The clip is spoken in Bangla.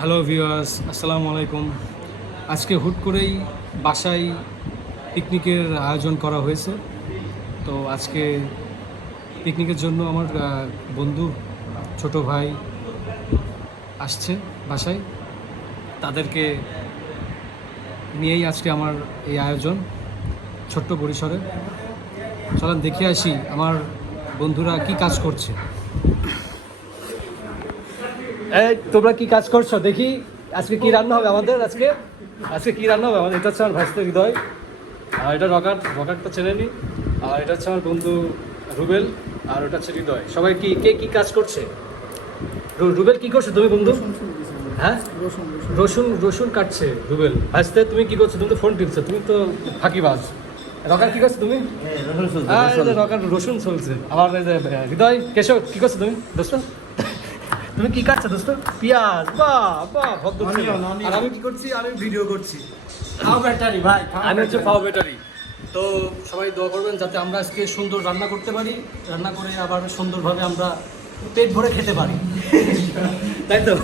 হ্যালো ভিউয়ার্স, আসসালামু আলাইকুম। আজকে হুট করেই বাসায় পিকনিকের আয়োজন করা হয়েছে। তো আজকে পিকনিকের জন্য আমার বন্ধু, ছোট ভাই আসছে বাসায়। তাদেরকে নিয়েই আজকে আমার এই আয়োজন ছোট্ট পরিসরে। চলেন দেখে আসি আমার বন্ধুরা কি কাজ করছে। এই তোমরা কি কাজ করছো দেখি। আজকে কি রান্না হবে আমাদের? আজকে কি রান্না হবে আমাদের? এটা হচ্ছে আমার ভাইস্তে হৃদয়, আর এটা রকার তো চেনে নি, আর এটা হচ্ছে আমার বন্ধু রুবেল, আর ওটা হচ্ছে হৃদয়। সবাই কে কি কাজ করছে? রুবেল কি করছো তুমি বন্ধু? হ্যাঁ, রসুন কাটছে রুবেল। ভাইস্তে তুমি কি করছো? তুমি তো ফোন টিপছো, তুমি তো ফাঁকিবাজ। রকার কি করছো তুমি? রকার রসুন চলছে। আমার হৃদয় কেশব কি করছো তুমি দোস্ত? তুমি কি কাটছো দোস্ত? পিয়াজ। বাহ ভদ্র ছেলে। আর আমি কি করছি? আমি ভিডিও করছি। আমি হচ্ছে ফাও ব্যাটারি। তো সবাই দোয়া করবেন যাতে আমরা আজকে সুন্দর রান্না করতে পারি, রান্না করে আবার সুন্দরভাবে আমরা পেট ভরে খেতে পারি, তাই তো?